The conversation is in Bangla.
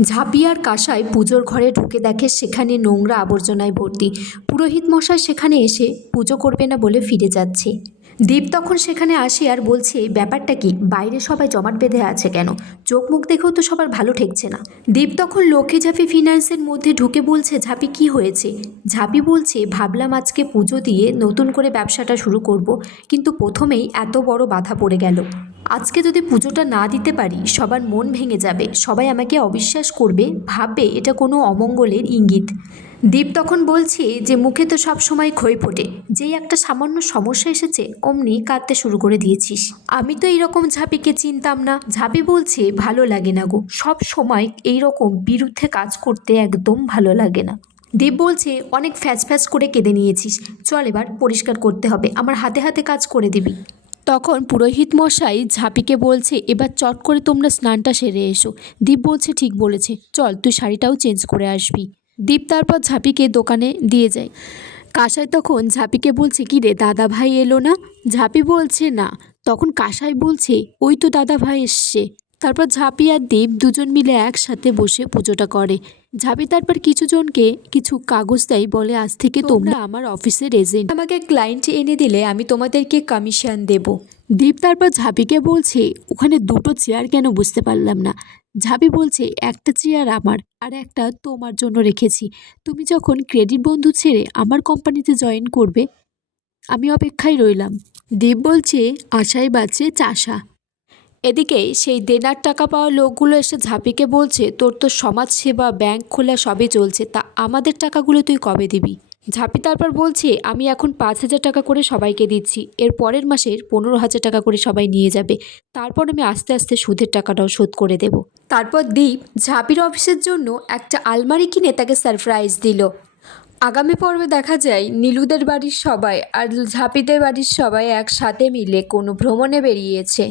ঝাঁপি আর কাঁসাই পুজোর ঘরে ঢুকে দেখে সেখানে নোংরা আবর্জনায় ভর্তি। পুরোহিত মশাই সেখানে এসে পুজো করবে না বলে ফিরে যাচ্ছে। দীপ তখন সেখানে আসে আর বলছে, ব্যাপারটা কি? বাইরে সবাই জমাট বেঁধে আছে কেন? চোখ মুখ দেখেও তো সবার ভালো ঠেকছে না। দীপ তখন লক্ষ্মী ঝাঁপি ফিনান্সের মধ্যে ঢুকে বলছে, ঝাঁপি, কি হয়েছে? ঝাঁপি বলছে, ভাবলাম আজকে পুজো দিয়ে নতুন করে ব্যবসাটা শুরু করব, কিন্তু প্রথমেই এত বড় বাধা পড়ে গেল। আজকে যদি পুজোটা না দিতে পারি, সবার মন ভেঙে যাবে। সবাই আমাকে অবিশ্বাস করবে, ভাববে এটা কোনো অমঙ্গলের ইঙ্গিত। দীপ তখন বলছে যে, মুখে তো সব সময় ক্ষয় ফোটে। যেই একটা সামান্য সমস্যা এসেছে, অমনি কাঁদতে শুরু করে দিয়েছিস। আমি তো এইরকম ঝাঁপিকে চিনতাম না। ঝাঁপি বলছে, ভালো লাগে না গো। সব সময় এইরকম বিরুদ্ধে কাজ করতে একদম ভালো লাগে না। দীপ বলছে, অনেক ফ্যাচ ফ্যাচ করে কেঁদে নিয়েছিস। চল এবার পরিষ্কার করতে হবে। আমার হাতে হাতে কাজ করে দিবি। তখন পুরোহিত মশাই ঝাঁপিকে বলছে, এবার চট করে তোমরা স্নানটা সেরে এসো। দীপ বলছে, ঠিক বলেছে। চল, তুই শাড়িটাও চেঞ্জ করে আসবি। দীপ তারপর ঝাঁপিকে দোকানে দিয়ে যায়। কাসাই তখন ঝাঁপিকে বলছে, কি রে দাদা ভাই এলো না? ঝাঁপি বলছে, না। তখন কাসাই বলছে, ওই তো দাদা ভাই এসছে। তারপর ঝাঁপি আর দীপ দুজন মিলে একসাথে বসে পুজোটা করে। ঝাঁপি তারপর কিছু জনকে কিছু কাগজ দেয় বলে আজ থেকে তোমরা আমার অফিসের এজেন্ট আমাকে ক্লায়েন্ট এনে দিলে আমি তোমাদেরকে কমিশন দেব। দীপ তারপর ঝাঁপিকে বলছে ওখানে দুটো চেয়ার কেন বুঝতে পারলাম না? ঝাঁপি বলছে একটা চেয়ার আমার আর একটা তোমার জন্য রেখেছি। তুমি যখন ক্রেডিট বন্ধু ছেড়ে আমার কোম্পানিতে জয়েন করবে আমি অপেক্ষায় রইলাম। দীপ বলছে আশায় বাঁচে চাষা। এদিকে সেই দেনার টাকা পাওয়া লোকগুলো এসে ঝাঁপিকে বলছে, তোর তো সমাজসেবা ব্যাংক খোলা সবই চলছে, তা আমাদের টাকাগুলো তুই কবে দিবি? ঝাঁপি তারপর বলছে, আমি এখন পাঁচ হাজার টাকা করে সবাইকে দিচ্ছি, এর পরের মাসের পনেরো হাজার টাকা করে সবাই নিয়ে যাবে, তারপর আমি আস্তে আস্তে সুদের টাকাটাও শোধ করে দেব। তারপর দীপ ঝাঁপির অফিসের জন্য একটা আলমারি কিনে তাকে সারপ্রাইজ দিল। আগামী পর্বে দেখা যায়, নীলুদের বাড়ির সবাই আর ঝাঁপিদের বাড়ির সবাই একসাথে মিলে কোনো ভ্রমণে বেরিয়েছে।